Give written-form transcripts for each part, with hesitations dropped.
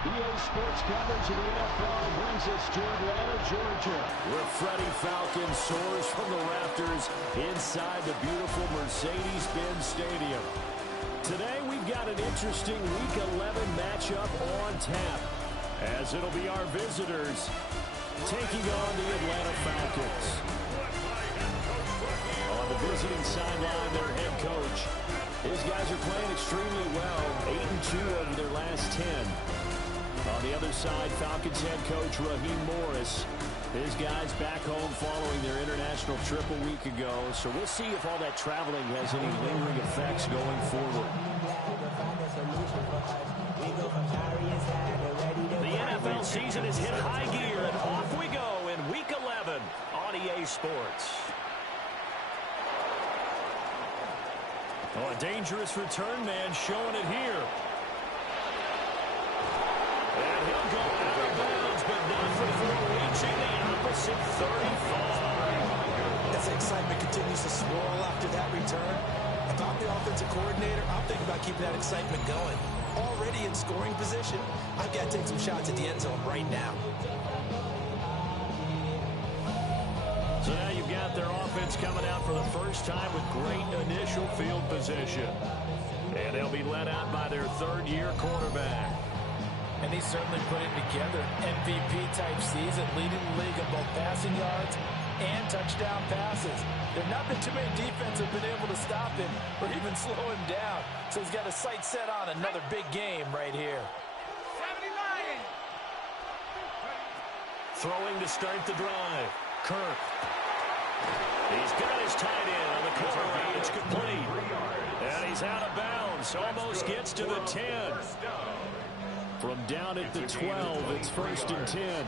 EA Sports coverage of the NFL brings us to Atlanta, Georgia, where Freddie Falcon soars from the rafters inside the beautiful Mercedes-Benz Stadium. Today we've got an interesting Week 11 matchup on tap, as it'll be our visitors taking on the Atlanta Falcons. On the visiting sideline, their head coach. His guys are playing extremely well, 8-2 over their last 10. On the other side, Falcons head coach Raheem Morris. His guys back home following their international trip a week ago. So we'll see if all that traveling has any lingering effects going forward. The NFL season has hit high gear, and off we go in Week 11 on EA Sports. Oh, a dangerous return man showing it here. And he'll go out of bounds, but not before reaching the opposite 35. As excitement continues to swirl after that return, if I'm the offensive coordinator, I'm thinking about keeping that excitement going. Already in scoring position, I've got to take some shots at the end zone right now. So now you've got their offense coming out for the first time with great initial field position. And they'll be led out by their third-year quarterback. And he's certainly put it together. MVP-type season, leading the league in both passing yards and touchdown passes. There's not been too many defenses have been able to stop him or even slow him down. So he's got his sights set on another big game right here. 79. Throwing to start the drive. Kirk. He's got his tight end on the corner route. It's complete. And he's out of bounds. Almost gets to the 10. From down at the 12, it's 1st and 10. And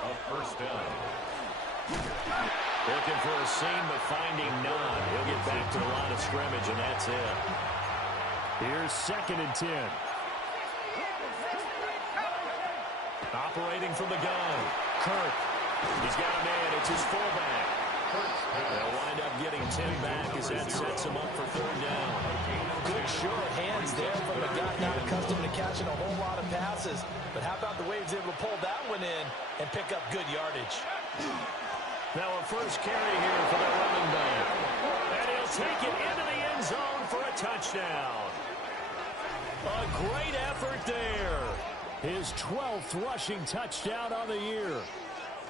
a first down. Looking for a seam, but finding none. He'll get back to the line of scrimmage, and that's it. Here's 2nd and 10. Operating from the gun. Kirk. He's got a man. It's his fullback. They'll wind up getting 10 back as that sets him up for 3rd down. Good sure hands there from a guy not accustomed to catching a whole lot of passes. But how about the way he's able to pull that one in and pick up good yardage? Now a first carry here for the running back. And he'll take it into the end zone for a touchdown. A great effort there. His 12th rushing touchdown on the year.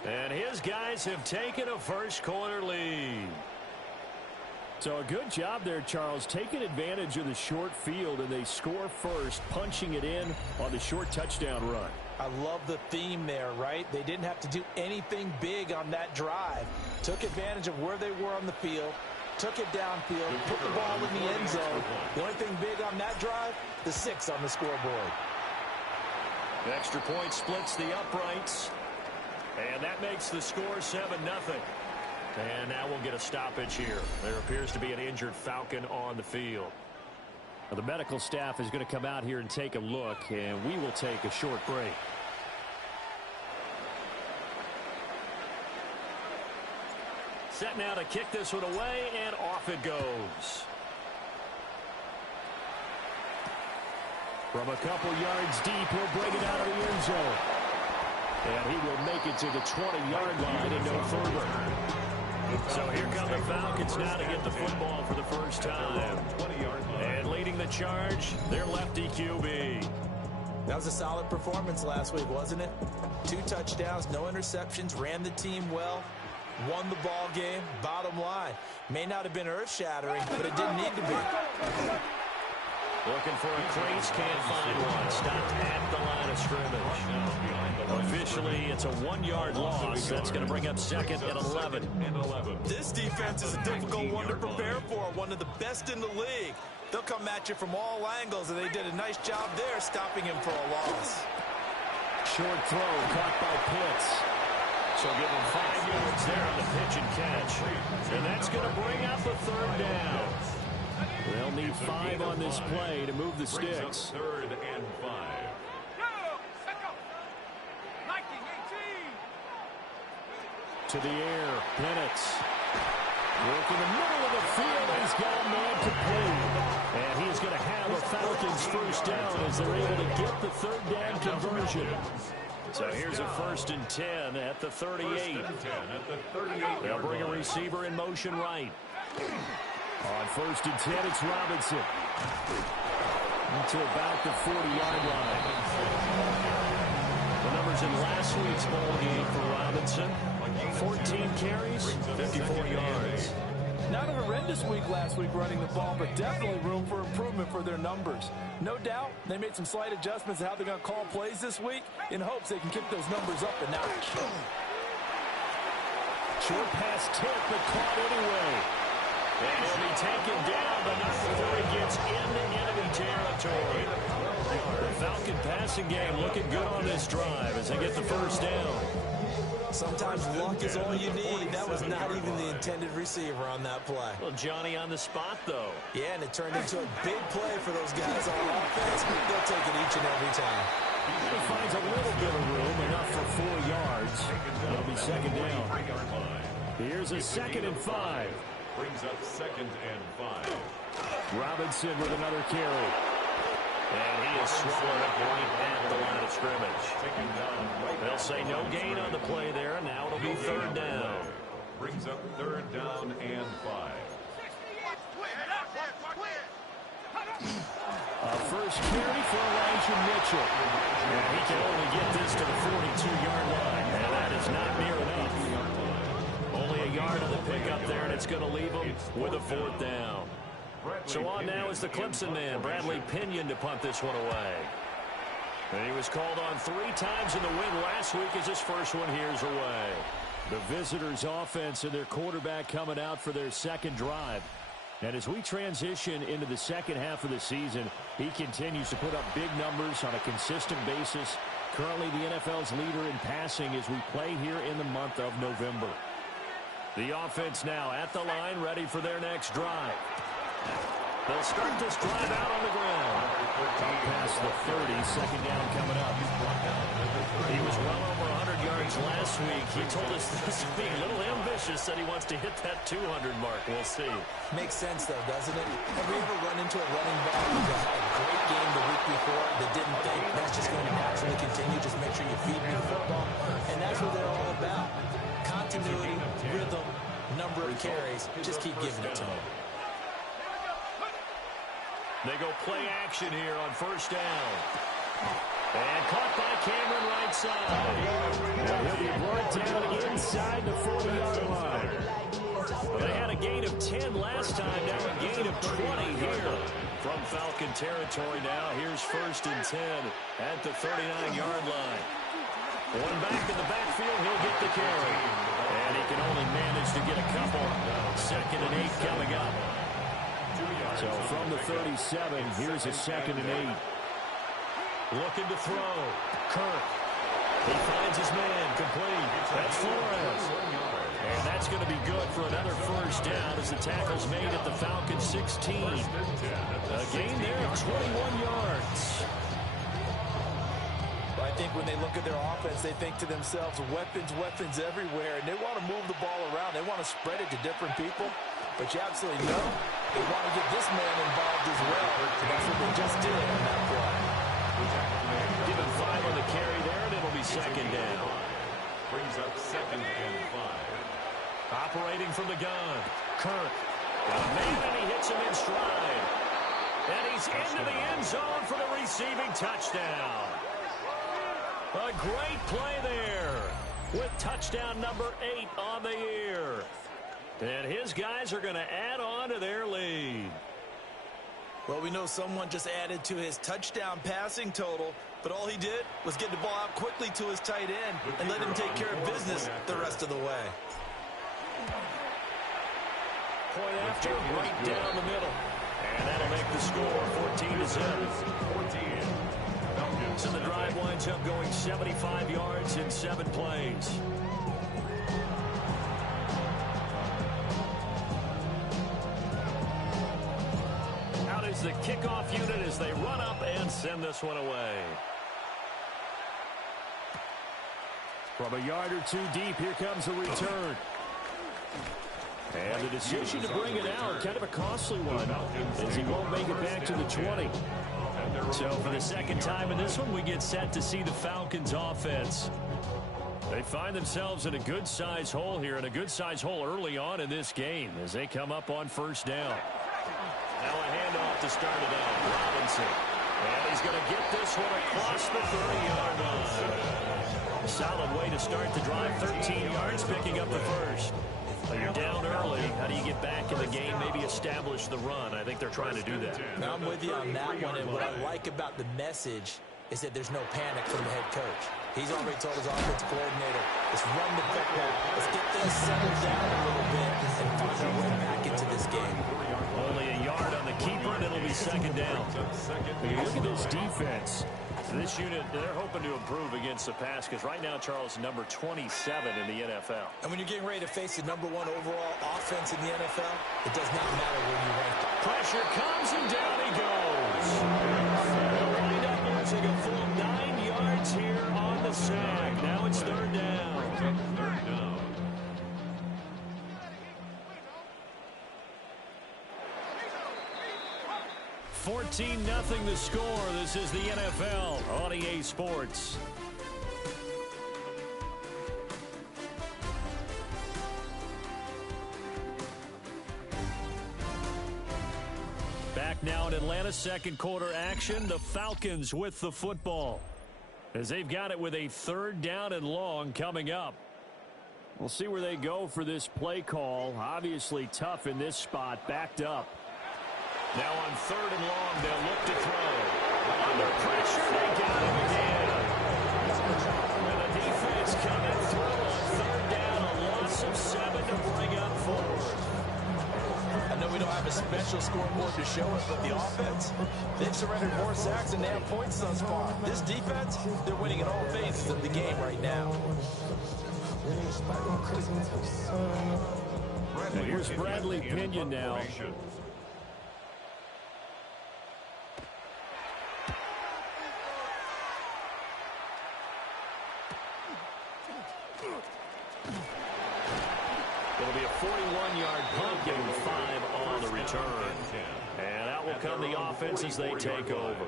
And his guys have taken a first-quarter lead. So a good job there, Charles, taking advantage of the short field, and they score first, punching it in on the short touchdown run. I love the theme there, right? They didn't have to do anything big on that drive. Took advantage of where they were on the field, took it downfield, put the ball in the end zone. The only thing big on that drive, the 6 on the scoreboard. The extra point splits the uprights. And that makes the score 7-0. And now we'll get a stoppage here. There appears to be an injured Falcon on the field. Now, the medical staff is going to come out here and take a look, and we will take a short break. Set now to kick this one away, and off it goes. From a couple yards deep, he'll bring it out of the end zone. And he will make it to the 20-yard line and no further. So here come the Falcons now to get the football for the first time. And leading the charge, their lefty QB. That was a solid performance last week, wasn't it? 2 touchdowns, no interceptions, ran the team well, won the ball game. Bottom line, may not have been earth-shattering, but it didn't need to be. Looking for a crease, can't find one. Stopped at the line of scrimmage. Officially, it's a 1-yard loss. That's going to bring up 2nd and 11. This defense is a difficult one to prepare for, one of the best in the league. They'll come at you from all angles, and they did a nice job there stopping him for a loss. Short throw caught by Pitts. So give him 5 yards there on the pitch and catch. And that's going to bring up a 3rd down. They'll need 5 on this play to move the sticks. 3rd and 5. To the air, Penix. Work in the middle of the field. He's got a man complete. And he's going to have a the Falcons first down as they're able to get the third down conversion. So here's a 1st and 10 at the 38. They'll bring a receiver in motion right. On 1st and 10, it's Robinson. To about the 40-yard line. The numbers in last week's ball game for Robinson. 14 carries, 54 yards. Not a horrendous week last week running the ball, but definitely room for improvement for their numbers. No doubt, they made some slight adjustments to how they're going to call plays this week in hopes they can kick those numbers up a notch. Short pass tip, but caught anyway. And he'll be taken down, but not before he gets into enemy territory. The Falcon passing game looking good on this drive as they get the first down. Sometimes luck is all you need. That was not even the intended receiver on that play. Well, Johnny on the spot, though. Yeah, and it turned into a big play for those guys on offense. They'll take it each and every time. He finds a little bit of room, enough for 4 yards. It'll be second down. Here's a 2nd and 5. Brings up 2nd and 5. Robinson with another carry. And he is swallowed up right at the line of scrimmage. They'll say no gain on the play there, and now it'll be 3rd down. Brings up 3rd down and 5. A first carry for Elijah Mitchell. And he can only get this to the 42-yard line, and that is not near enough. Only a yard on the pickup there, and it's going to leave him with a 4th down. So on now is the Clemson man, Bradley Pinion, to punt this one away. And he was called on 3 times in the win last week as his first one here's away. The visitors' offense and their quarterback coming out for their second drive. And as we transition into the second half of the season, he continues to put up big numbers on a consistent basis. Currently the NFL's leader in passing as we play here in the month of November. The offense now at the line, ready for their next drive. They'll start this drive out on the ground. Up past the 30, second down coming up. He was well over 100 yards last week. He told us this would be a little ambitious, said he wants to hit that 200 mark. We'll see. Makes sense, though, doesn't it? Have we ever run into a running back that had a great game the week before that didn't think that's just going to naturally continue? Just make sure you feed me the football. And that's what they're all about. Continuity, rhythm, number of carries. Just keep giving it to them. They go play action here on first down. And caught by Cameron right side. He'll be brought down inside the 40-yard line. Well, they had a gain of 10 last time, now a gain of 20 here from Falcon territory now. Here's 1st and 10 at the 39-yard line. One back in the backfield, he'll get the carry. And he can only manage to get a couple. 2nd and 8 coming up. So from the 37, here's a 2nd and 8. Looking to throw. Kirk. He finds his man. Complete. That's Flores. And that's going to be good for another first down as the tackle's made at the Falcons 16. A gain there of 21 yards. I think when they look at their offense, they think to themselves, weapons everywhere, and they want to move the ball around. They want to spread it to different people. But you absolutely know they want to get this man involved as well. And that's what they just did on that play. Give him 5 on the carry there, and it'll be second down. Brings up 2nd and 5. Operating from the gun. Kirk. Got a man, and he hits him in stride. And he's into the end zone for the receiving touchdown. A great play there with touchdown number 8 on the year. And his guys are going to add on to their lead. Well, we know someone just added to his touchdown passing total, but all he did was get the ball out quickly to his tight end and let him take care of business the rest of the way. Point after, right down the middle. And that'll make the score 14-7. So the drive winds up going 75 yards in 7 plays. Out is the kickoff unit as they run up and send this one away. From a yard or 2 deep, here comes a return. And the decision to bring it out, kind of a costly one, as he won't make it back to the 20. So for the second time in this one, we get set to see the Falcons offense. They find themselves in a good-sized hole here, and a good-sized hole early on in this game as they come up on first down. Now a handoff to start it out. Robinson. And he's going to get this one across the 30-yard line. Solid way to start the drive. 13 yards, picking up the first. You're down early. How do you get back in the game, maybe establish the run? I think they're trying to do that. I'm with you on that one, and what I like about the message is that there's no panic from the head coach. He's already told his offensive coordinator, let's run the football. Let's get this settled down a little bit and find our way back into this game. Only a yard on the keeper, and it'll be second down. When you look at this defense, this unit, they're hoping to improve against the pass because right now, Charles, number 27 in the NFL. And when you're getting ready to face the #1 overall offense in the NFL, it does not matter where you rank it. Pressure comes, and down he goes. They'll wind up losing a full 9 yards here on the sack. Now it's third down. 14-0 the score. This is the NFL on EA Sports. Back now in Atlanta, second quarter action. The Falcons with the football as they've got it with a third down and long coming up. We'll see where they go for this play call. Obviously tough in this spot, backed up. Now on third and long, they'll look to throw. Under pressure, they got him again. And the defense coming through on third down, a loss of 7 to bring up fourth. I know we don't have a special scoreboard to show us, but the offense, they've surrendered more sacks than they have points thus far. This defense, they're winning in all phases of the game right now. Well, here's Bradley Pinion now. It'll be a 41-yard punt, getting 5 on the return. And out will come the offense as they take over.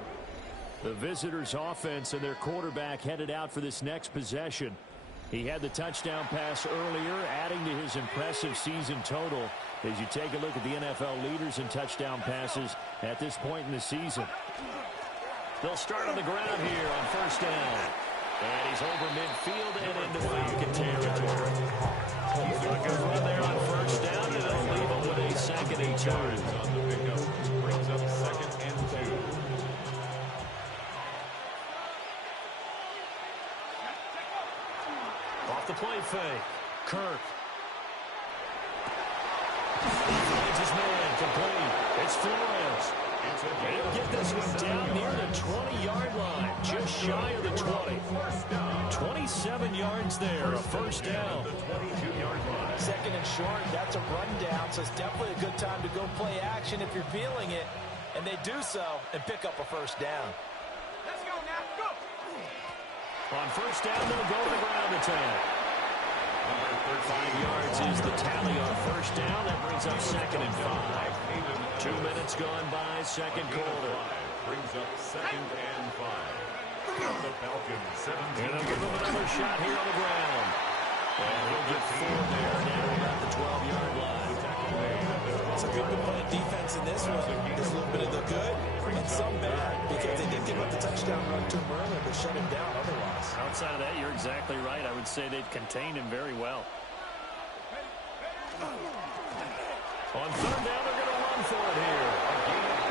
The visitors' offense and their quarterback headed out for this next possession. He had the touchdown pass earlier, adding to his impressive season total as you take a look at the NFL leaders in touchdown passes at this point in the season. They'll start on the ground here on first down. And he's over midfield and into Falcon territory. A good run there on first down, and they'll leave him with a second and 2. On the pickup, brings up second and 2. Off the play fake. Kirk. He finds his man, complete. It's Flores. He'll get this one down near the 20-yard line, just shy of the 20. 27 yards there, a first down. Second and short, that's a rundown, so it's definitely a good time to go play action if you're feeling it. And they do so and pick up a first down. Let's go now. Go. On first down, they'll go to the ground attack. 5 yards is the tally on first down. That brings up second and 5. 2 minutes gone by, second quarter. Brings up second and 5. The Falcons 17. And they'll give him another shot here on the ground. And he'll get 4 there, now about the 12-yard line. It's a good bit of defense in this one. There's a little bit of the good and some bad because they did give up the touchdown run to him earlier, but shut him down otherwise. Outside of that, you're exactly right. I would say they've contained him very well. On third down, they're going to run for it here.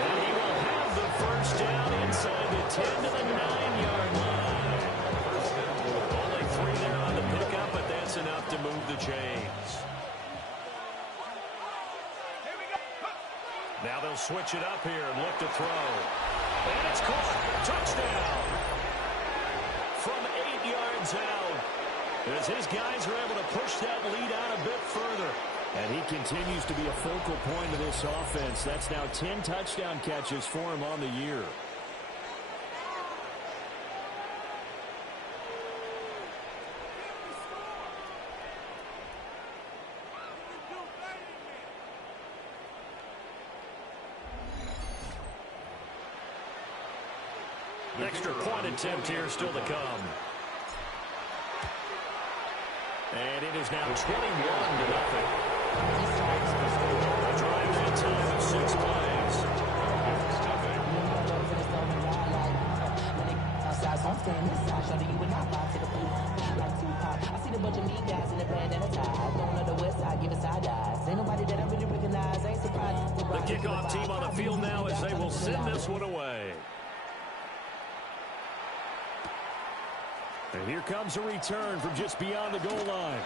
And he will have the first down inside the 10 to the 9-yard line. Only 3 there on the pickup, but that's enough to move the chains. Now they'll switch it up here and look to throw. And it's caught. Touchdown. From 8 yards out. As his guys are able to push that lead out a bit further. And he continues to be a focal point of this offense. That's now 10 touchdown catches for him on the year. Extra point attempt here still to come. And it is now 21-0. A drive that time of 6 plays. I'm staying inside, shorty, you and I vibe to the beat. Like Tupac, I see the bunch of mean guys in the band and a tie. Going on the west side, give it side eyes. Ain't nobody that I really recognize, ain't surprised. The kickoff team on the field now as they will send this one away. And here comes a return from just beyond the goal line.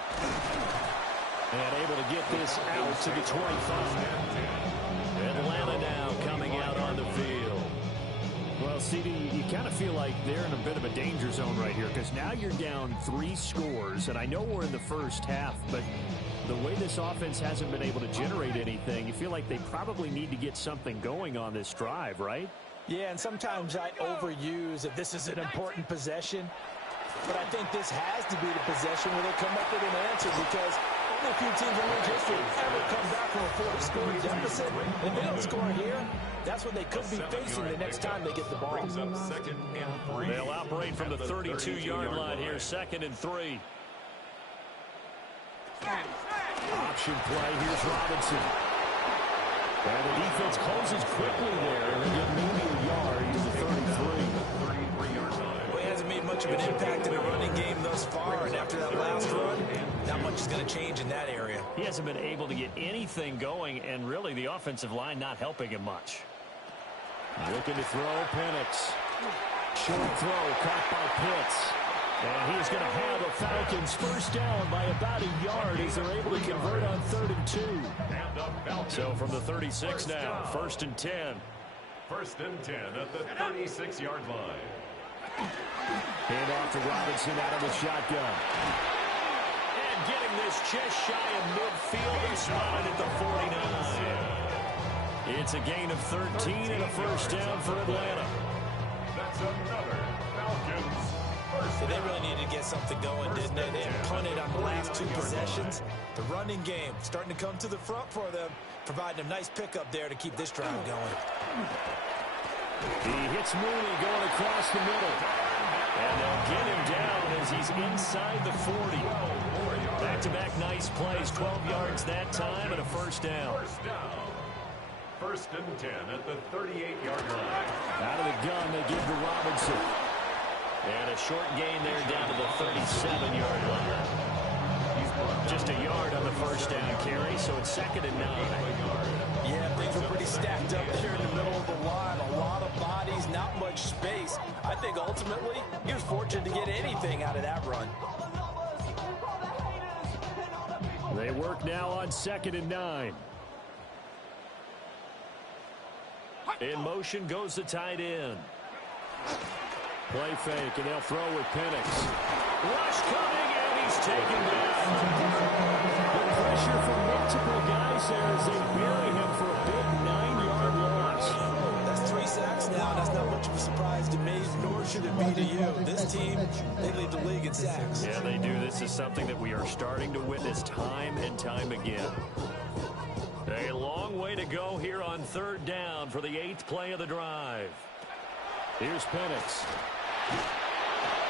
And able to get this out to the 25. Atlanta now coming out on the field. Well, CD, you kind of feel like they're in a bit of a danger zone right here because now you're down 3 scores, and I know we're in the first half, but the way this offense hasn't been able to generate anything, you feel like they probably need to get something going on this drive, right? Yeah, and sometimes I overuse that this is an important possession, but I think this has to be the possession where they come up with an answer because only a few teams in league history ever come back from a 40-score deficit. And if they don't score here, that's what they could be facing the next time they get the ball. They'll operate from the 32-yard line here, 2nd and 3. Option play, here's Robinson. And the defense closes quickly there. And they get maybe a yard to the 33. Well, he hasn't made much of an impact in the running game thus far, and after that last run, not much is going to change in that area. He hasn't been able to get anything going, and really the offensive line not helping him much. Looking to throw, Penix. Short throw, caught by Pitts. And he's going to have the Falcons first down by about a yard as they're able to convert on 3rd and 2. So from the 36 now, 1st and 10. 1st and 10 at the 36-yard line. Hand off to Robinson out of the shotgun. And getting this just shy of midfield and spotted at the 49. It's a gain of 13 and a first down for Atlanta. That's another Falcons. So they really needed to get something going, didn't they? They had punted on the last 2 possessions. The running game starting to come to the front for them, providing a nice pickup there to keep this drive going. He hits Mooney going across the middle. And they'll get him down as he's inside the 40. Back-to-back nice plays, 12 yards that time and a first down. 1st and 10 at the 38-yard line. Out of the gun, they give to Robinson. And a short gain there down to the 37-yard line. Just a yard on the first down carry, so it's 2nd and 9. Yeah, things were pretty stacked up here in the middle of the line. A lot of bodies, not much space. I think ultimately he was fortunate to get anything out of that run. They work now on 2nd and 9. In motion goes the tight end. Play fake, and they'll throw with Penix. Rush coming, and he's taken down. The pressure from multiple guys there as they bury him for a big 9-yard loss. That's 3 sacks now. That's not much of a surprise to me, nor should it be to you. This team, they lead the league in sacks. Yeah, they do. This is something that we are starting to witness time and time again. A long way to go here on 3rd down for the 8th play of the drive. Here's Penix.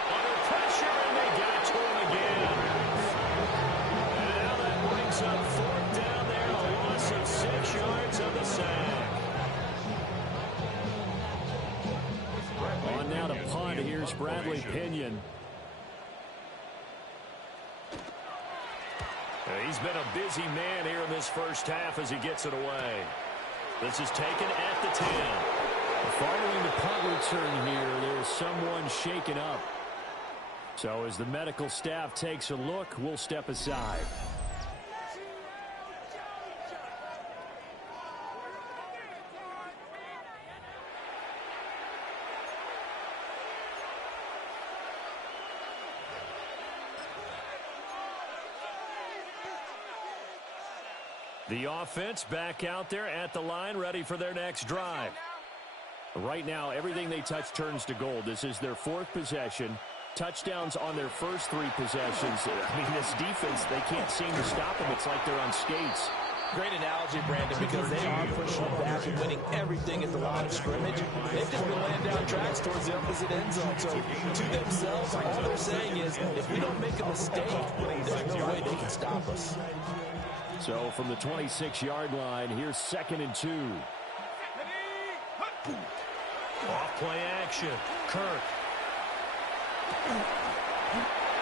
Under pressure, and they get it to him again. And now that brings up 4th down there, a loss of 6 yards on the sack. On now to punt, here's Bradley Pinion. He's been a busy man here in this first half as he gets it away. This is taken at the 10. Following the punt return here, there's someone shaken up. So as the medical staff takes a look, we'll step aside. The offense back out there at the line, ready for their next drive. Right now, everything they touch turns to gold. This is their 4th possession. Touchdowns on their first 3 possessions. I mean, this defense, they can't seem to stop them. It's like they're on skates. Great analogy, Brandon, because they are pushing them back and winning everything at the line of scrimmage. They've just been laying down on tracks towards the opposite end zone. So to themselves, all they're saying is, if we don't make a mistake, there's no way they can stop us. So from the 26-yard line, here's 2nd and 2. Off play action. Kirk.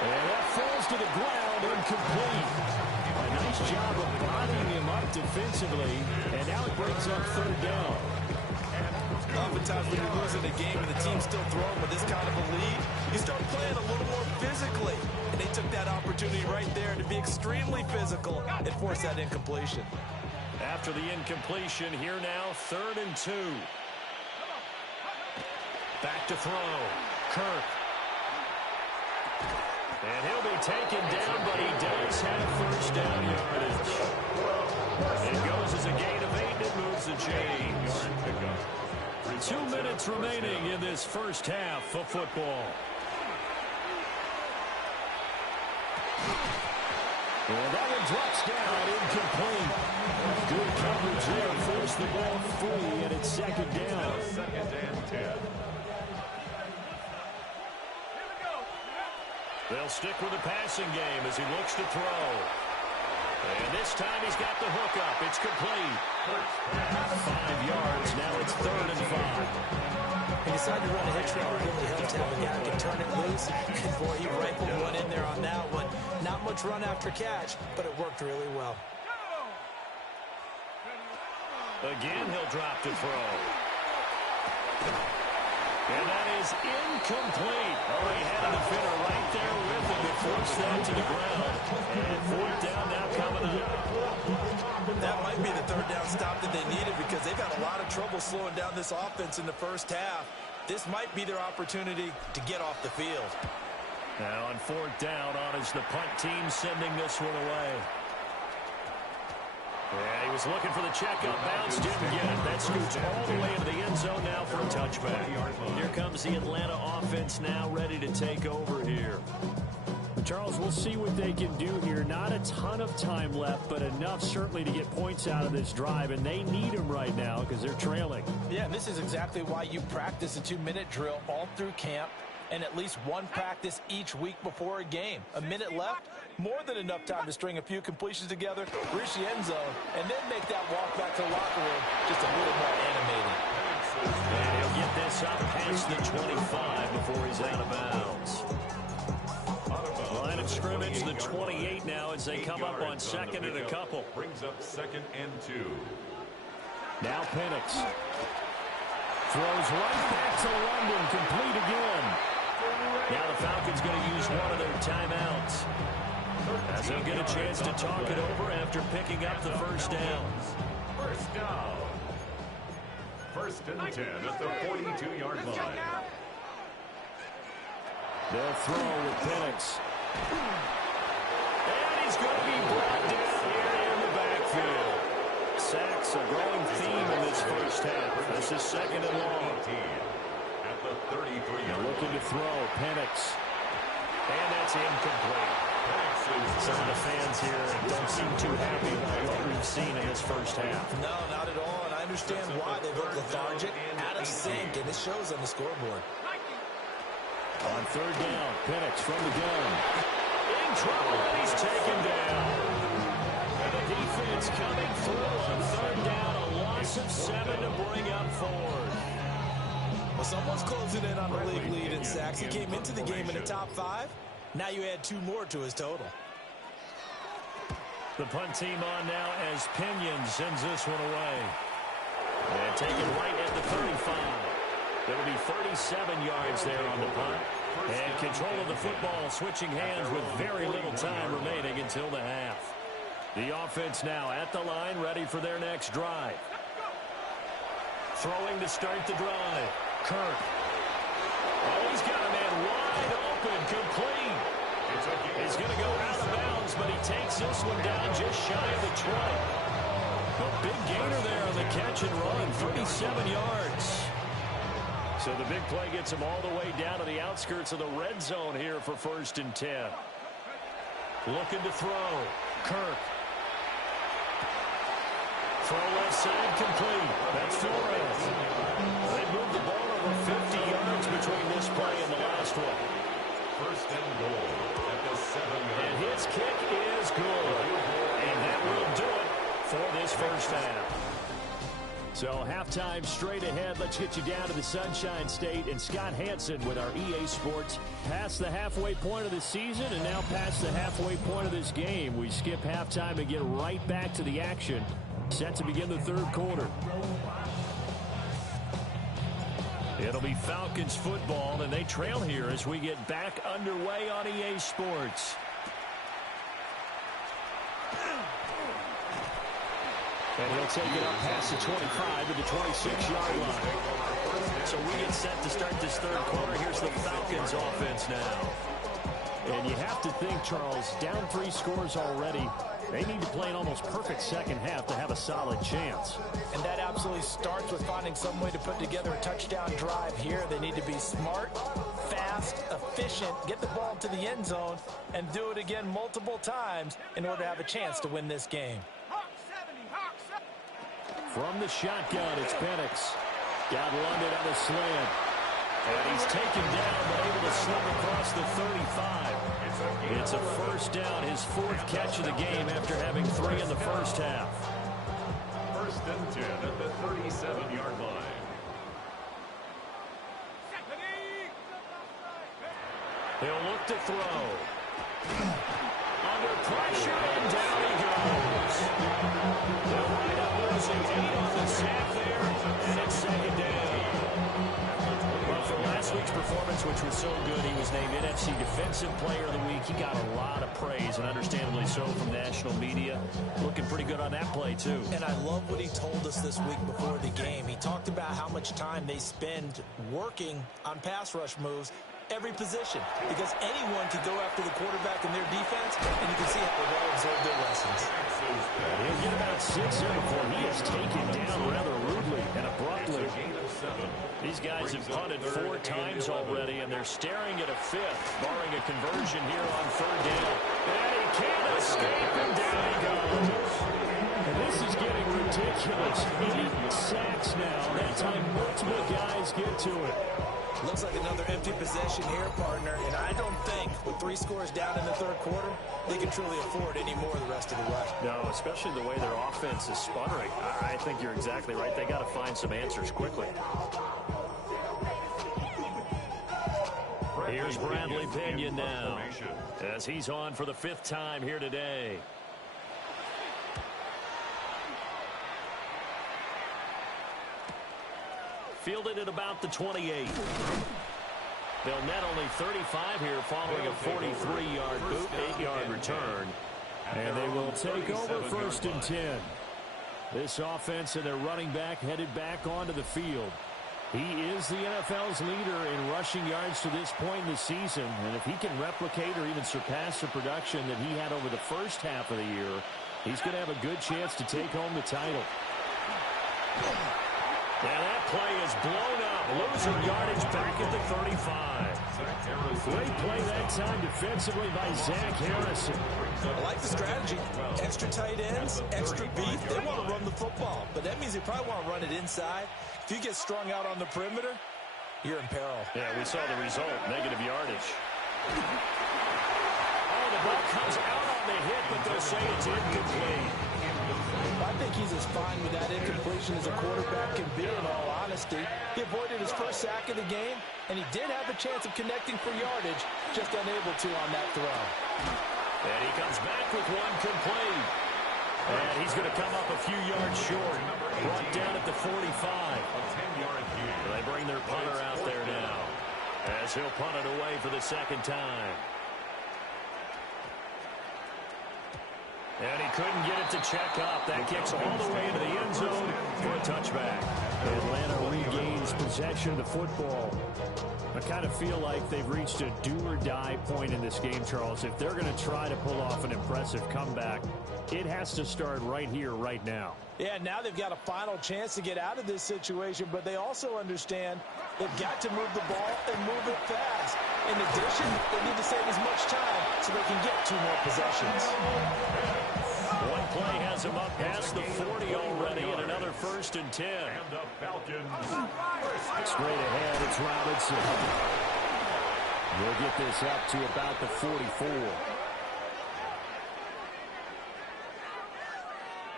And that falls to the ground, incomplete. A nice job of bodying him up defensively, and now it brings up 3rd down. Oftentimes when you're losing a game and the team's still throwing with this kind of a lead, you start playing a little more physically. And they took that opportunity right there to be extremely physical and force that incompletion. After the incompletion, here now, 3rd and 2. Back to throw. Kirk. And he'll be taken down, but he does have 1st down yardage. It goes as a gain of 8 and moves the chains. 2 minutes remaining in this first half of football. And that one drops down, incomplete. Good coverage there, forced the ball free, and it's 2nd down. 2nd and 10. They'll stick with the passing game as he looks to throw. And this time he's got the hook up. It's complete. 5 yards. Now it's 3rd and 5. He decided to run a hitch route. It really helps to have a guy who can turn it loose. And boy, he rifled one in there on that one. Not much run after catch, but it worked really well. Again, he'll drop to throw. And that is incomplete. Oh, he had a defender right there with him to force that to the ground. And 4th down now coming up. That might be the 3rd down stop that they needed because they've had a lot of trouble slowing down this offense in the first half. This might be their opportunity to get off the field. Now on 4th down, on is the punt team sending this one away. Yeah, he was looking for the check up bounce, didn't get it. That scoots all the way into the end zone now for a touchback. Here comes the Atlanta offense now ready to take over here. Charles, we'll see what they can do here. Not a ton of time left, but enough certainly to get points out of this drive, and they need them right now because they're trailing. Yeah, and this is exactly why you practice a 2-minute drill all through camp and at least one practice each week before a game. A minute left, more than enough time to string a few completions together, reach the end zone, and then make that walk back to the locker room just a little more animated. And he'll get this up past the 25 before he's out of bounds. Line of scrimmage, the 28 now as they come up on 2nd and a couple. Brings up 2nd and 2. Now Penix. Throws right back to London, complete again. Now the Falcons going to use one of their timeouts, as they'll get a chance to talk it over after picking up the 1st down. 1st down. 1st and 10 at the 42-yard line. They'll throw with Penix. And he's going to be brought down here in the backfield. Sacks, a growing theme in this first half. This is 2nd and long. At the 33-yard line. Looking to throw, Penix. And that's incomplete. Some of the fans here don't seem too happy about what we've seen in this first half. No, not at all, and I understand why. They look lethargic, out of sync, and it shows on the scoreboard. On 3rd down, Penix from the gun. In trouble, and he's taken down. And the defense coming through on 3rd down, a loss of 7 to bring up 4th. Well, someone's closing in on the league lead in sacks. He came into the game in the top 5. Now you add 2 more to his total. The punt team on now as Pinion sends this one away. And taken right at the 35. It'll be 37 yards there on the punt. And control of the football switching hands with very little time remaining until the half. The offense now at the line, ready for their next drive. Throwing to start the drive. Kirk. Oh, he's got a man wide open, complete. He's going to go out of bounds, but he takes this one down just shy of the 20. A big gainer there on the catch and run, 37 yards. So the big play gets him all the way down to the outskirts of the red zone here for 1st and 10. Looking to throw. Kirk. Throw left side complete. That's Flores. They moved the ball over 50 yards. first one. First and goal at the 7-yard And his kick is good. And that will do it for this first half. So halftime straight ahead. Let's get you down to the Sunshine State and Scott Hansen with our EA Sports past the halfway point of the season and now past the halfway point of this game. We skip halftime and get right back to the action. Set to begin the third quarter. It'll be Falcons football, and they trail here as we get back underway on EA Sports. And he'll take it up past the 25 to the 26-yard line. So we get set to start this third quarter. Here's the Falcons offense now. And you have to think, Charles, down 3 scores already. They need to play an almost perfect second half to have a solid chance. And that absolutely starts with finding some way to put together a touchdown drive here. They need to be smart, fast, efficient, get the ball to the end zone, and do it again multiple times in order to have a chance to win this game. From the shotgun, it's Penix. Got London on a slant. And he's taken down, but able to slip across the 35. It's a first down, his 4th catch of the game after having 3 in the first half. First and 10 at the 37-yard line. He'll look to throw. Under pressure, and down he goes. They'll wind up losing 8 on the sack there, and it's second down. Well, for last week's performance, which was so good, he was named NFC Defensive Player of the Week. He got a lot of praise, and understandably so, from national media. Looking pretty good on that play, too. And I love what he told us this week before the game. He talked about how much time they spend working on pass rush moves, every position, because anyone could go after the quarterback in their defense, and you can see how they well observed their lessons. He'll get about 6 in before he is taken down rather rudely and abruptly. These guys have punted 4 times already, and they're staring at a 5th, barring a conversion here on 3rd down. And he can't escape, and down he goes. And this is getting ridiculous. 8 sacks now. That time multiple guys get to it. Looks like another empty possession here, partner, and I don't think with 3 scores down in the third quarter, they can truly afford any more the rest of the way. No, especially the way their offense is sputtering. I think you're exactly right. They got to find some answers quickly. Here's Bradley Pinion now, as he's on for the 5th time here today. Fielded at about the 28. They'll net only 35 here following a 43-yard boot, 8-yard return. And they will take over 1st and 10. This offense and their running back headed back onto the field. He is the NFL's leader in rushing yards to this point in the season. And if he can replicate or even surpass the production that he had over the first half of the year, he's going to have a good chance to take home the title. And that play is blown up, losing yardage back at the 35. Great play that time defensively by Zach Harrison. I like the strategy. Extra tight ends, extra beef. They want to run the football, but that means they probably want to run it inside. If you get strung out on the perimeter, you're in peril. Yeah, we saw the result, negative yardage. Oh, the ball comes out on the hit, but they'll say it's incomplete. I think he's as fine with that incompletion as a quarterback can be, in all honesty. He avoided his first sack of the game, and he did have a chance of connecting for yardage, just unable to on that throw. And he comes back with one complete. And he's going to come up a few yards short. Brought down at the 45. A 10-yard gain. They bring their punter out there now, as he'll punt it away for the 2nd time. And he couldn't get it to check up. That kicks all the way into the end zone for a touchback. Atlanta regains possession of the football. I kind of feel like they've reached a do-or-die point in this game, Charles. If they're going to try to pull off an impressive comeback, it has to start right here, right now. Yeah, now they've got a final chance to get out of this situation, but they also understand they've got to move the ball and move it fast. In addition, they need to save as much time so they can get 2 more possessions. One play has him up past the 40 already, and another 1st and 10. And the Falcons. Straight ahead, it's Robinson. We'll get this up to about the 44.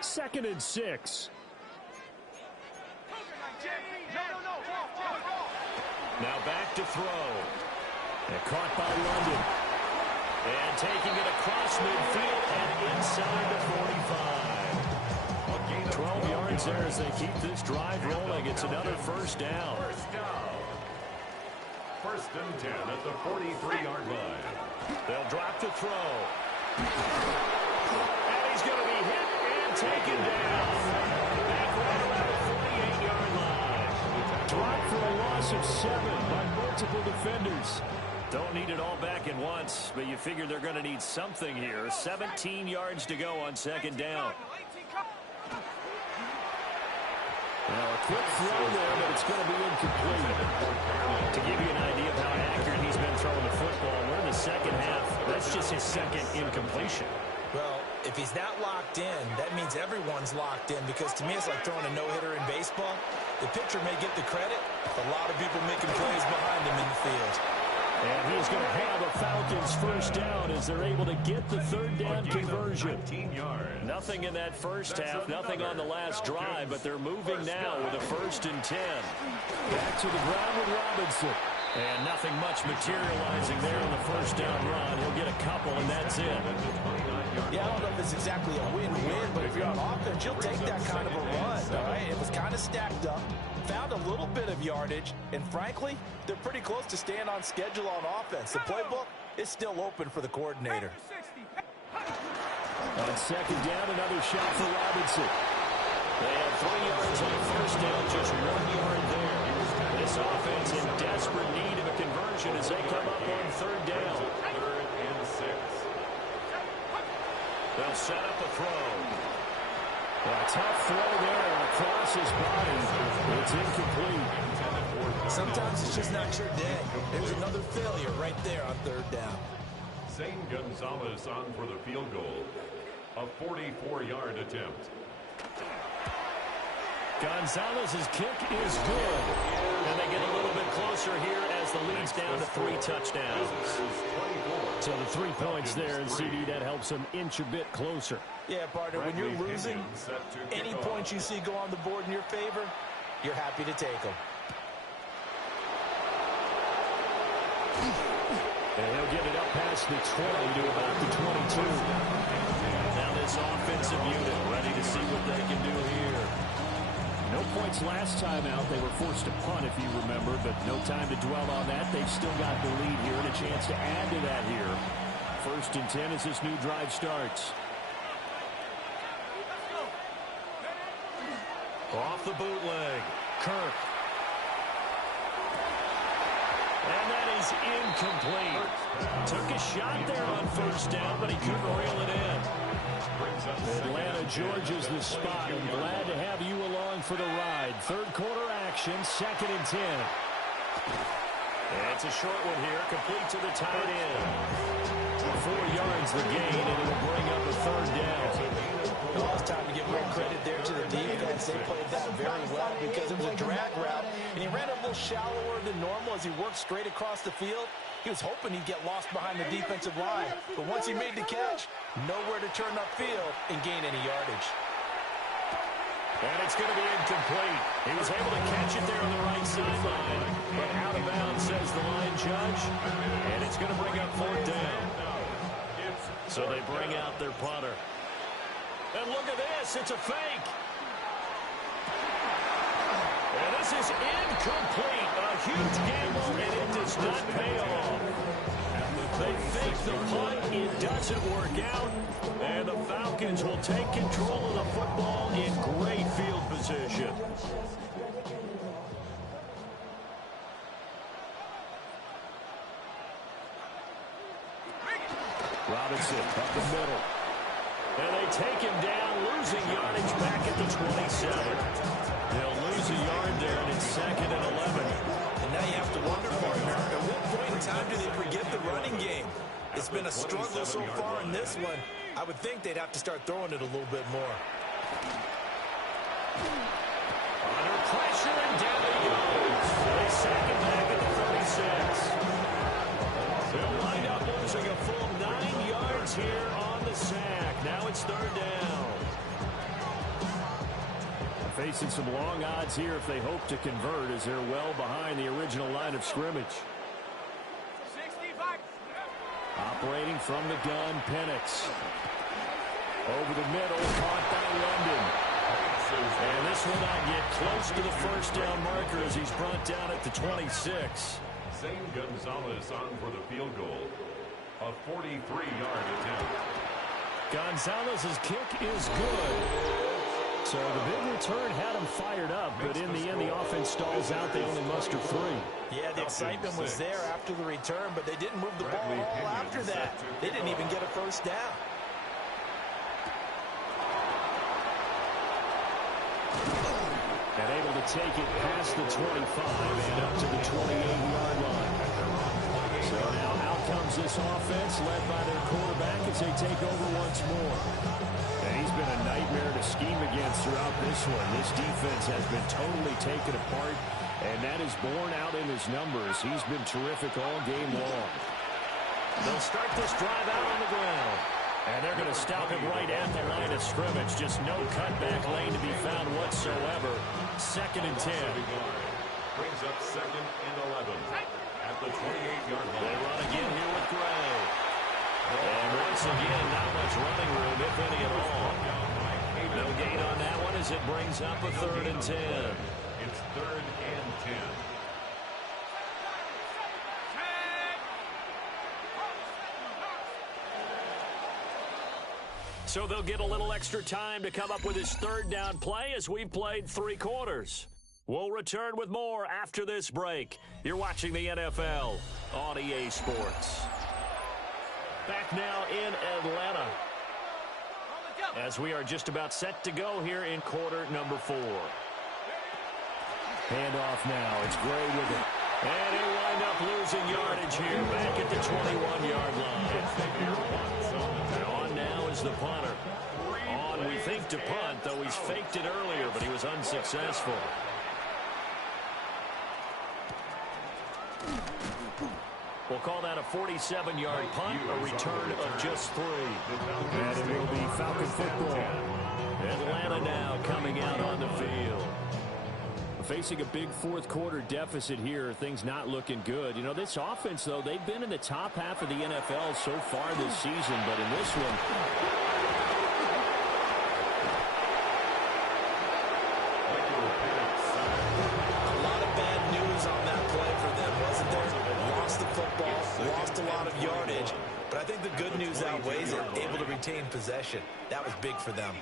2nd and 6. Now back to throw. And caught by London. And taking it across midfield and inside the 45. 12 yards there as they keep this drive rolling. It's another first down. First and 10 at the 43-yard line. They'll drop the throw. And he's going to be hit and taken down. Back right around the 48-yard line. Dropped for a loss of 7 by multiple defenders. Don't need it all back at once, but you figure they're going to need something here. 17 yards to go on 2nd down. Now a quick throw there, but it's going to be incomplete. To give you an idea of how accurate he's been throwing the football, we're in the 2nd half. That's just his 2nd incompletion. Well, if he's not locked in, that means everyone's locked in, because to me it's like throwing a no-hitter in baseball. The pitcher may get the credit, a lot of people making plays behind him in the field. And he's going to have a Falcons first down as they're able to get the 3rd down conversion. Nothing in that first half, nothing on the last drive, but they're moving now with a 1st and 10. Back to the ground with Robinson. And nothing much materializing there on the first down run. He'll get a couple, and that's it. Yeah, I don't know if it's exactly a win-win, but if you're on offense, you'll take that kind of a run, all right? It was kind of stacked up, found a little bit of yardage, and frankly, they're pretty close to staying on schedule on offense. The playbook is still open for the coordinator. On 2nd down, another shot for Robinson. They have 3 yards on first down, just 1 yard there. This offense in desperate need of a conversion as they come up on 3rd down. 3rd and 6. They'll set up a throw. A tough throw there across his body. It's incomplete. Sometimes it's just not your day. There's another failure right there on 3rd down. Zane Gonzalez on for the field goal. A 44-yard attempt. Gonzalez's kick is good. And they get a little bit closer here as the lead's down to 3 touchdowns. So the 3 points there, and CD, that helps them inch a bit closer. Yeah, partner, when you're losing, any points you see go on the board in your favor, you're happy to take them. And he'll get it up past the 20 to about the 22. Now this offensive unit ready to see what they can do here. No points last time out. They were forced to punt, if you remember, but no time to dwell on that. They've still got the lead here and a chance to add to that here. 1st and 10 as this new drive starts. Off the bootleg. Kirk. And that is incomplete. Took a shot there on 1st down, but he couldn't reel it in. Atlanta, Georgia's the spot. I'm glad to have you along for the ride. 3rd quarter action, 2nd and 10. And it's a short one here, complete to the tight end. 4 yards the gain, and it will bring up a 3rd down. Well, it's time to give more credit there to the defense. They played that very well because it was a drag route, and he ran a little shallower than normal as he worked straight across the field. He was hoping he'd get lost behind the defensive line, but once he made the catch, nowhere to turn upfield and gain any yardage. And it's going to be incomplete. He was able to catch it there on the right sideline, but out of bounds, says the line judge, and it's going to bring up 4th down. So they bring out their punter. And look at this, it's a fake. And this is incomplete. A huge gamble, and it does not pay off. They fake the punt, it doesn't work out, and the Falcons will take control of the football in great field position. Robinson up the middle. And they take him down, losing yardage back at the 27. They'll lose a yard there, and it's 2nd and 11. And now you have to wonder, partner, at what point in time do they forget the running game? It's been a struggle so far in this one. I would think they'd have to start throwing it a little bit more. Under pressure, and down he goes. They sack him back at the 36. third down. Facing some long odds here if they hope to convert, as they're well behind the original line of scrimmage. 65. Operating from the gun, Penix. Over the middle, caught by London. And this will not get close to the first down marker as he's brought down at the 26. Zane Gonzalez on for the field goal. A 43-yard attempt. Gonzalez's kick is good. So the big return had him fired up, but in the end, the offense stalls out. They only muster 3. Yeah, the excitement was there after the return, but they didn't move the ball all after that. They didn't even get a first down. And able to take it past the 25 and up to the 28-yard line. So now out comes this offense led by their quarterback as they take over once more. And he's been a nightmare to scheme against throughout this one. This defense has been totally taken apart, and that is borne out in his numbers. He's been terrific all game long. They'll start this drive out on the ground. And they're going to stop him right at the line of scrimmage. Just no cutback lane to be found whatsoever. 2nd and 10. Brings up 2nd and 11 at the 28-yard line. They run again here with Gray. And once again, not much running room, if any at all. No gain on that one as it brings up a 3rd and 10. It's 3rd and 10. So they'll get a little extra time to come up with his 3rd down play as we've played 3 quarters. We'll return with more after this break. You're watching the NFL on EA Sports. Back now in Atlanta as we are just about set to go here in quarter number 4. Handoff now. It's Gray with it. And they wind up losing yardage here back at the 21-yard line. And on now is the punter. On, we think, to punt, though he's faked it earlier, but he was unsuccessful. We'll call that a 47-yard punt, a return of just 3. And it will be Falcon football. Atlanta now coming out on the field. Facing a big 4th quarter deficit here, things not looking good. You know, this offense, though, they've been in the top half of the NFL so far this season, but in this one, A lot of bad news on that play for them, wasn't there? Lost the football, lost a lot of yardage, but I think the good news outweighs it, able to retain possession. That was big for them.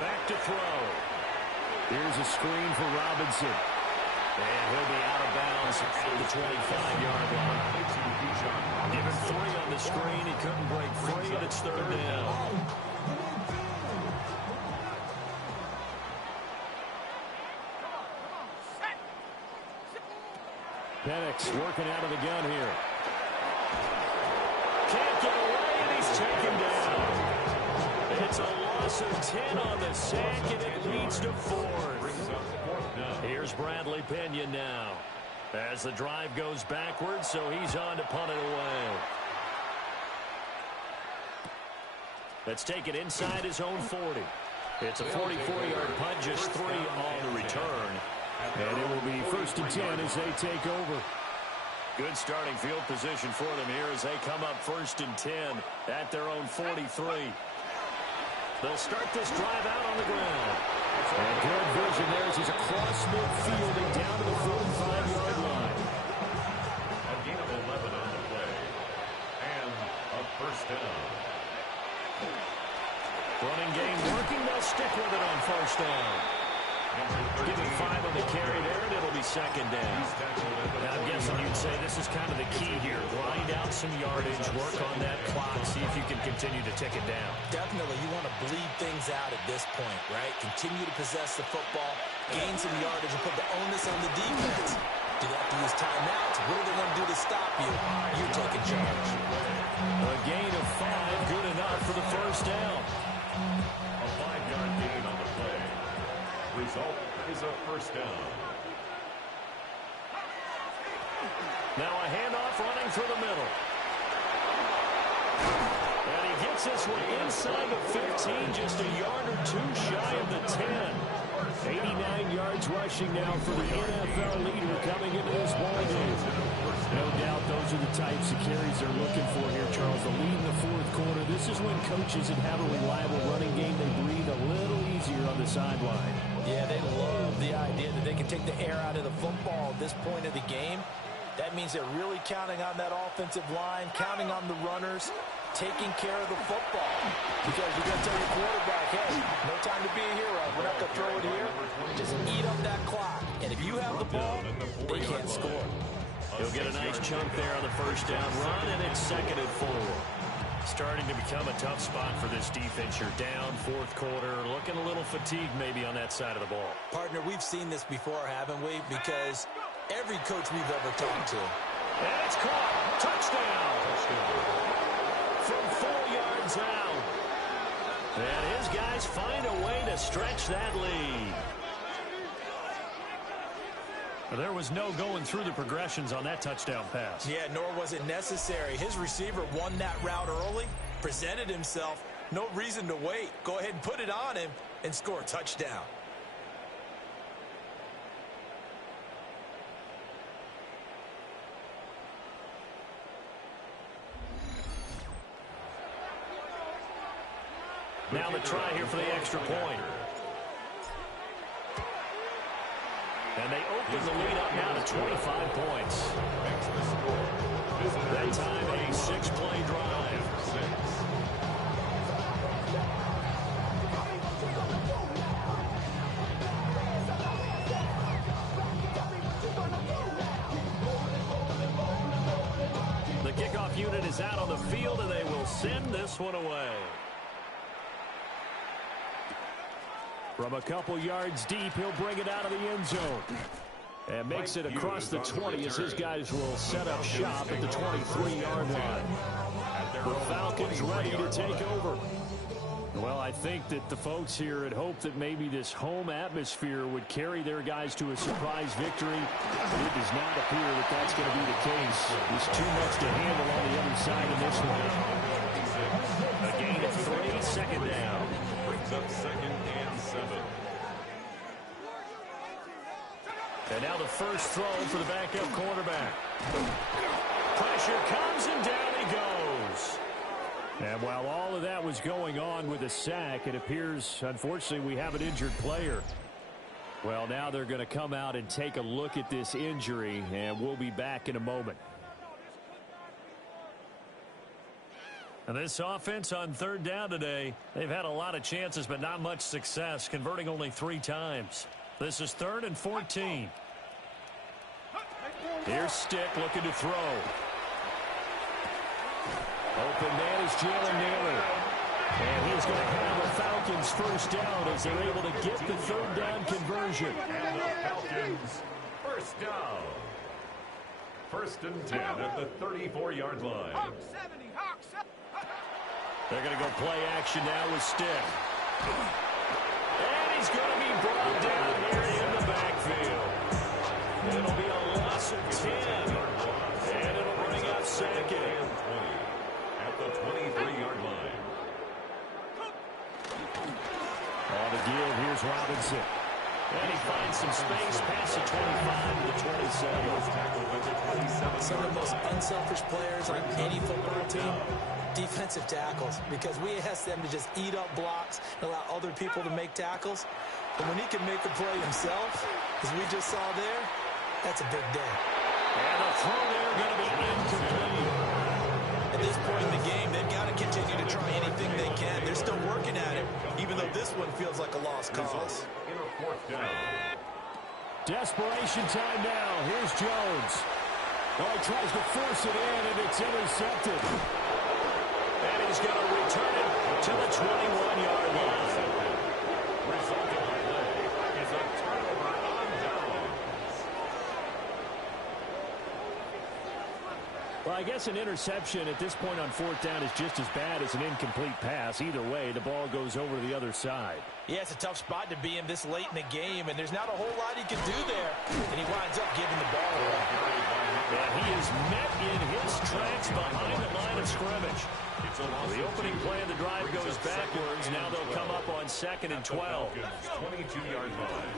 back to throw. Here's a screen for Robinson. And he'll be out of bounds at the 25-yard line. Given 3 on the screen, he couldn't break free, and it's 3rd down. Penix working out of the gun here. Can't get away, and he's taken down. It's a loss of 10 on the sack, and it leads to 4th. Here's Bradley Pinion now as the drive goes backwards, so he's on to punt it away. Let's take it inside his own 40. It's a 44-yard punt, just 3 on the return. And it will be 1st and 10 as they take over. Good starting field position for them here as they come up 1st and 10 at their own 43. They'll start this drive out on the ground. And good vision there as he's across midfield and down to the 45-yard line. A gain of 11 on the play. And a 1st down. Running game working. They'll stick with it on 1st down. Give him 5 on the carry there, and it'll be 2nd down. Now, I'm guessing you'd say this is kind of the key here. Grind out some yardage, work on that clock, see if you can continue to tick it down. Definitely, you want to bleed things out at this point, right? Continue to possess the football, gain some yardage, and put the onus on the defense. Do they have to use timeouts? What do they want to do to stop you? You're taking charge. A gain of 5, good enough for the 1st down. A 5-yard gain on the play. Result is a 1st down. Now a handoff running through the middle. And he gets Gets this one inside the 15, just a yard or two shy of the 10. 89 yards rushing now for the NFL leader coming into this ballgame. No doubt those are the types of carries they're looking for here, Charles. The lead in the fourth quarter. This is when coaches that have a reliable running game, they breathe a little easier on the sideline. Yeah, they love the idea that they can take the air out of the football at this point of the game. That means they're really counting on that offensive line, counting on the runners, taking care of the football. Because you're going to tell your quarterback, hey, no time to be a hero. We're not going to throw it here. Just eat up that clock. And if you have the ball, they can't score. He'll get a nice chunk there on the first down run, and it's 2nd and 4. Starting to become a tough spot for this defense. You're down fourth quarter, looking a little fatigued maybe on that side of the ball. Partner, we've seen this before, haven't we? Because every coach we've ever talked to. And it's caught. Touchdown. From 4 yards out. And his guys find a way to stretch that lead. There was no going through the progressions on that touchdown pass. Yeah, nor was it necessary. His receiver won that route early, presented himself. No reason to wait. Go ahead and put it on him and score a touchdown. Now the try here for the extra point. And they open the lead up now to 25 points. That time a 6-play drive. The kickoff unit is out on the field, and they will send this one away. From a couple yards deep, he'll bring it out of the end zone. And makes it across the 20 as his guys will set up shop at the 23-yard line. The Falcons ready to take over. Well, I think that the folks here had hoped that maybe this home atmosphere would carry their guys to a surprise victory. But it does not appear that that's going to be the case. There's too much to handle on the other side of this one. A gain of 3, 2nd down. Brings up 2nd and 7. And now the first throw for the backup quarterback. Pressure comes and down he goes. And while all of that was going on with a sack, it appears, unfortunately, we have an injured player. Well, now they're going to come out and take a look at this injury, and we'll be back in a moment. And this offense on 3rd down today, they've had a lot of chances, but not much success, converting only 3 times. This is 3rd and 14. Here's Stick looking to throw. Open man is Jalen Naylor. And he's going to have the Falcons first down as they're able to get the 3rd down conversion. And the Falcons first down. 1st and 10 at the 34-yard line. They're going to go play action now with Stick. And he's going to be brought down here in the backfield. It'll be a loss of 10. And it'll bring up 2nd. At the 23-yard line. On the give, here's Robinson. And he finds some space past the 25 to the 27. Some of the most unselfish players on any football team, defensive tackles, because we ask them to just eat up blocks and allow other people to make tackles. But when he can make a play himself, as we just saw there, that's a big day. And the throw there going to be incomplete. At this point in the game, they've got to continue to try anything they can. They're still working at it, even though this one feels like a lost cause. In a 4th down. Desperation time now. Here's Jones. Oh, he tries to force it in, and it's intercepted. And he's going to return it to the 21-yard line. Resulting play is a turnover on downs. Well, I guess an interception at this point on 4th down is just as bad as an incomplete pass. Either way, the ball goes over to the other side. Yeah, it's a tough spot to be in this late in the game, and there's not a whole lot he can do there. And he winds up giving the ball away. And he is met in his tracks behind the line of scrimmage. The opening play of the drive goes backwards. Now they'll come up on 2nd and 12. 22-yard line.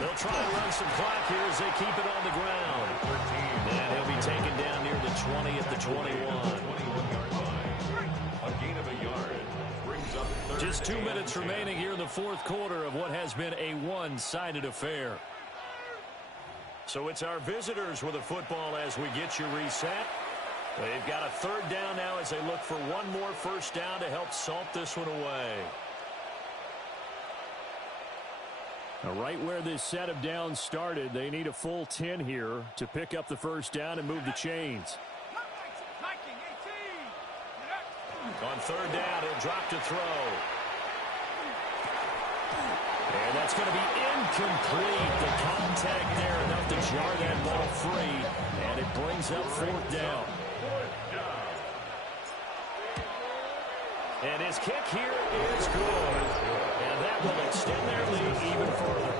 They'll try to run some clock here as they keep it on the ground. And he'll be taken down near the 20 at the 21. 21-yard line. A gain of a yard. Brings up third. Just 2 minutes remaining here in the fourth quarter of what has been a one-sided affair. So it's our visitors with the football as we get you reset. They've got a 3rd down now as they look for one more first down to help salt this one away. Now, right where this set of downs started, they need a full 10 here to pick up the first down and move the chains. On 3rd down, he'll drop to throw. And that's going to be incomplete. The contact there enough to jar that ball free. And it brings up 4th down. And his kick here is good. And that will extend their lead even further.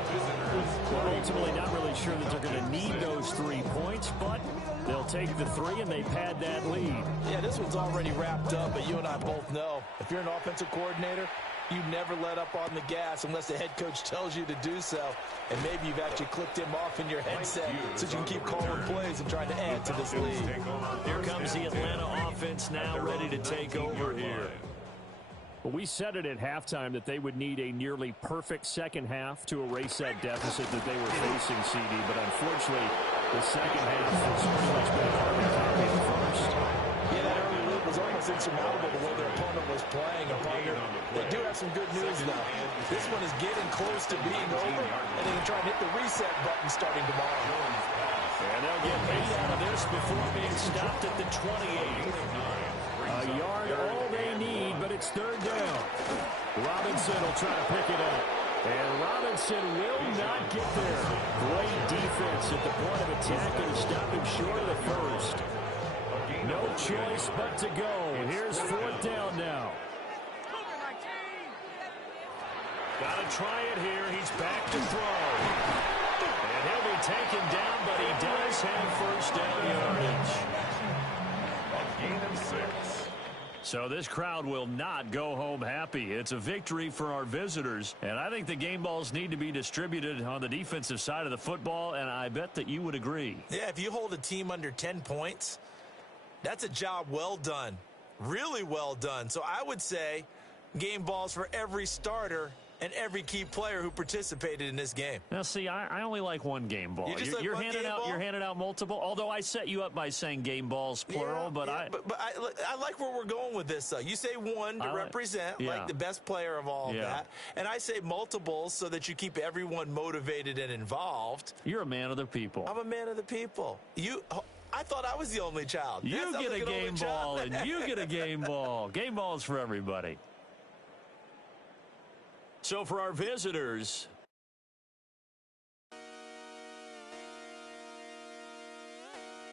We're ultimately not really sure that they're going to need those 3 points, but they'll take the 3 and they pad that lead. Yeah, this one's already wrapped up, but you and I both know if you're an offensive coordinator, you never let up on the gas unless the head coach tells you to do so. And maybe you've actually clicked him off in your headset so you can keep calling plays and trying to add to this lead. Here comes the Atlanta offense now ready to take over here. Well, we said it at halftime that they would need a nearly perfect second half to erase that deficit that they were facing, CD. But unfortunately, the second half has pretty much been a carbon copy of the first. Yeah, that early lead was almost insurmountable the way their opponent was playing. And partner, they do have some good news, though. This one is getting close to being over, and they can try and hit the reset button starting tomorrow. And they'll get 8 out of this before being stopped at the 28. A yard all they need, but it's 3rd down. Robinson will try to pick it up. And Robinson will not get there. Great defense at the point of attack and stop him short of the first. No choice but to go. Here's 4th down now. Got to try it here. He's back to throw. And he'll be taken down, but he does have first down yardage. A gain of 6. So this crowd will not go home happy. It's a victory for our visitors, and I think the game balls need to be distributed on the defensive side of the football, and I bet that you would agree. Yeah, if you hold a team under 10 points, that's a job well done, really well done. So I would say game balls for every starter and every key player who participated in this game. Now, see, I only like one game ball. You're handing out multiple. Although I set you up by saying game balls plural, but I like where we're going with this. Though you say one to represent like the best player of all that, and I say multiples so that you keep everyone motivated and involved. You're a man of the people. I'm a man of the people. I thought I was the only child. You get a game ball, and you get a game ball. Game balls for everybody. So for our visitors,